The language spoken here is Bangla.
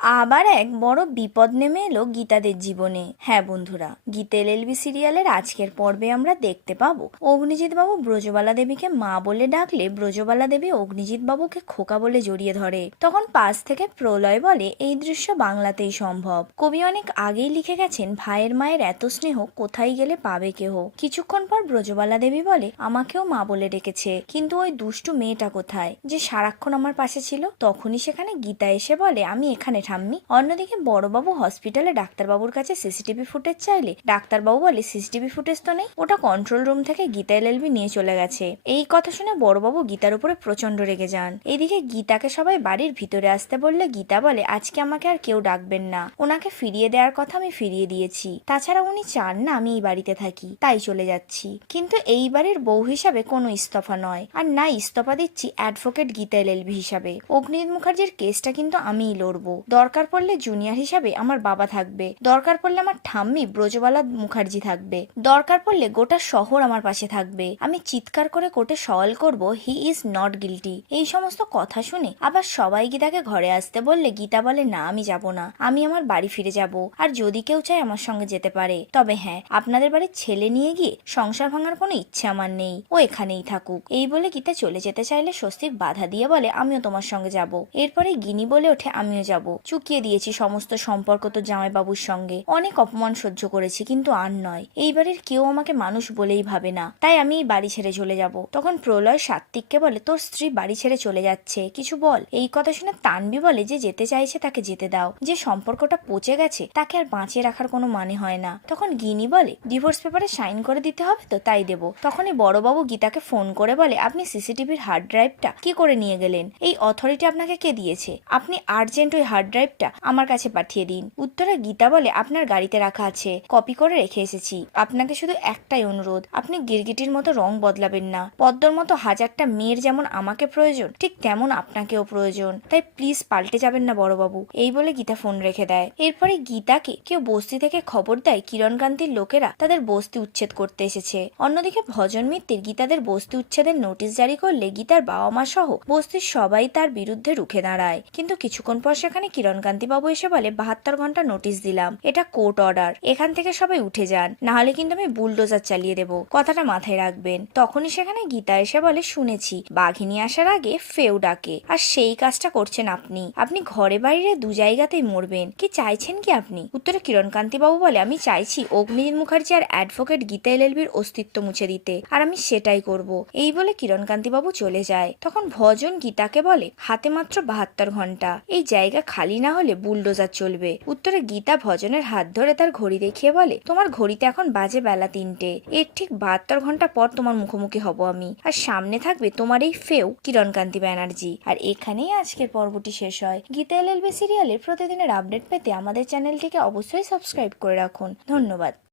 আবার এক বড় বিপদ নেমে এলো গীতাদের জীবনে। হ্যাঁ বন্ধুরা, গীতা এলএলবি সিরিয়ালের আজকের পর্বে আমরা দেখতে পাবো অগ্নিজিৎ বাবু ব্রজবালা দেবীকে মা বলে ডাকলে ব্রজবালা দেবী অগ্নিজিৎ বাবুকে খোকা বলে জড়িয়ে ধরে। তখন পাশ থেকে প্রলয় বলে এই দৃশ্য বাংলাতেই সম্ভব। কবি অনেক আগেই লিখে গেছেন ভাইয়ের মায়ের এত স্নেহ কোথায় গেলে পাবে কেহ। কিছুক্ষণ পর ব্রজবালা দেবী বলে আমাকেও মা বলে ডেকেছে, কিন্তু ওই দুষ্টু মেয়েটা কোথায় যে সারাক্ষণ আমার পাশে ছিল। তখনই সেখানে গীতা এসে বলে আমি এখানে ঠাম্মি। অন্যদিকে বড়বাবু হসপিটালে ডাক্তারবাবুর কাছে সিসিটিভি ফুটেজ চাইলে ডাক্তারবাবু বলে সিসিটিভি ফুটেজ তো নেই, ওটা কন্ট্রোল রুম থেকে গীতা এলএলবি নিয়ে চলে গেছে। এই কথা শুনে বড়বাবু গীতার উপরে প্রচন্ড রেগে যান। এদিকে গীতাকে সবাই বাড়ির ভিতরে আসতে বললে গীতা বলে আজকে আমাকে আর কেউ ডাকবেন না, ওনাকে ফিরিয়ে দেওয়ার কথা আমি ফিরিয়ে দিয়েছি। তাছাড়া উনি চান না আমি এই বাড়িতে থাকি, তাই চলে যাচ্ছি। কিন্তু এই বাড়ির বউ হিসাবে কোনো ইস্তফা নয়, আর না ইস্তফা দিচ্ছি অ্যাডভোকেট গীতা এলএলবি হিসাবে। অগ্নিজিৎ মুখার্জির কেসটা কিন্তু আমিই লড়বো। দরকার পড়লে জুনিয়র হিসাবে আমার বাবা থাকবে, দরকার পড়লে আমার ঠাম্মি ব্রজবালা মুখার্জি থাকবে, দরকার পড়লে গোটা শহর আমার পাশে থাকবে। আমি চিৎকার করে কোর্টে সওয়াল করব হি ইজ নট গিলটি। এই সমস্ত কথা শুনে আবার সবাই গীতাকে ঘরে আসতে বললে গীতা বলে না আমি যাব না, আমি আমার বাড়ি ফিরে যাব। আর যদি কেউ চায় আমার সঙ্গে যেতে পারে, তবে হ্যাঁ আপনাদের বাড়ির ছেলে নিয়ে গিয়ে সংসার ভাঙার কোনো ইচ্ছে আমার নেই, ও এখানেই থাকুক। এই বলে গীতা চলে যেতে চাইলে স্বস্তিক বাধা দিয়ে বলে আমিও তোমার সঙ্গে যাব। এরপরে গিনি বলে ওঠে আমিও যাব, চুকিয়ে দিয়েছি সমস্ত সম্পর্ক তো জামাইবাবুর সঙ্গে, অনেক অপমান সহ্য করেছি কিন্তু আর নয়, এই বাড়ির কেউ আমাকে মানুষ বলেই ভাবে না, তাই আমি এই বাড়ি ছেড়ে চলে যাব। তখন প্রলয় সাত্বিককে বলে তোর স্ত্রী বাড়ি ছেড়ে চলে যাচ্ছে, কিছু বল। এই কথা শুনে তানবি বলে যে যেতে চাইছে তাকে যেতে দাও, যে সম্পর্কটা পচে গেছে তাকে আর বাঁচিয়ে রাখার কোনো মানে হয় না। তখন গিনি বলে ডিভোর্স পেপারে সাইন করে দিতে হবে তো তাই দেবো। তখনই বড়বাবু গীতাকে ফোন করে বলে আপনি সিসিটিভির হার্ড ড্রাইভটা কি করে নিয়ে গেলেন, এই অথরিটি আপনাকে কে দিয়েছে, আপনি আর্জেন্ট ওই হার্ড ড্রাইভটা আমার কাছে পাঠিয়ে দিন। উত্তরে গীতা বলে আপনার গাড়িতে রাখা আছে, কপি করে রেখে এসেছি, আপনাকে শুধু একটাই অনুরোধ আপনি গিরগিটির মতো রং বদলাবেন না। পদ্মর মতো হাজারটা মেয়ের যেমন আমাকে প্রয়োজন ঠিক তেমন আপনাকেও প্রয়োজন, তাই প্লিজ পাল্টে যাবেন না বড়বাবু। এই বলে গীতা ফোন রেখে দেয়। এরপরে গীতাকে কেউ বস্তি থেকে খবর দেয় কিরণকান্তির লোকেরা তাদের বস্তি উচ্ছেদ করতে এসেছে। অন্যদিকে ভজন মিত্তির গীতাদের বস্তি উচ্ছেদের নোটিশ জারি করলে গীতার বাবা মা সহ বস্তির সবাই তার বিরুদ্ধে রুখে দাঁড়ায়। কিন্তু কিছুক্ষণ পর সেখানে কিরণকান্তি বাবু এসে বলে 72 ঘন্টা নোটিশ দিলাম, এটা কোর্ট অর্ডার, এখান থেকে সবাই উঠে যান, না হলে কিন্তু আমি বুলডোজার চালিয়ে দেবো, কথাটা মাথায় রাখবেন। তখনই সেখানে গীতা এসে বলে শুনেছি বাঘিনী আসার আগে ফেউ ডাকে, আর সেই কাজটা করছেন আপনি, আপনি ঘরে বাইরে দু জায়গাতেই মরবেন, কি চাইছেন কি আপনি। উত্তরে কিরণকান্তি বাবু বলে আমি চাইছি অগ্নিজিৎ মুখার্জি আর অ্যাডভোকেট গীতা এলএলবির অস্তিত্ব মুছে দিতে, আর আমি সেটাই করব। এই বলে কিরণকান্তি বাবু চলে যায়। তখন ভজন গীতাকে বলে হাতে মাত্র 72 ঘন্টা, এই জায়গা খালি না হলে বুলডোজার চলবে। উত্তরে গীতা ভজনের হাত ধরে তার ঘড়ি দেখিয়ে বলে তোমার ঘড়িতে এখন বাজে বেলা 3টে, এর ঠিক 72 ঘন্টা পর তোমার মুখোমুখি হব আমি, আর সামনে থাকবে তোমার এই ফেউ কিরণকান্তি ব্যানার্জি। আর এখানেই আজকের পর্বটি শেষ হয়। গীতা এলএলবি সিরিয়ালের প্রতিদিনের আপডেট পেতে আমাদের চ্যানেলটিকে অবশ্যই সাবস্ক্রাইব করে রাখুন। ধন্যবাদ।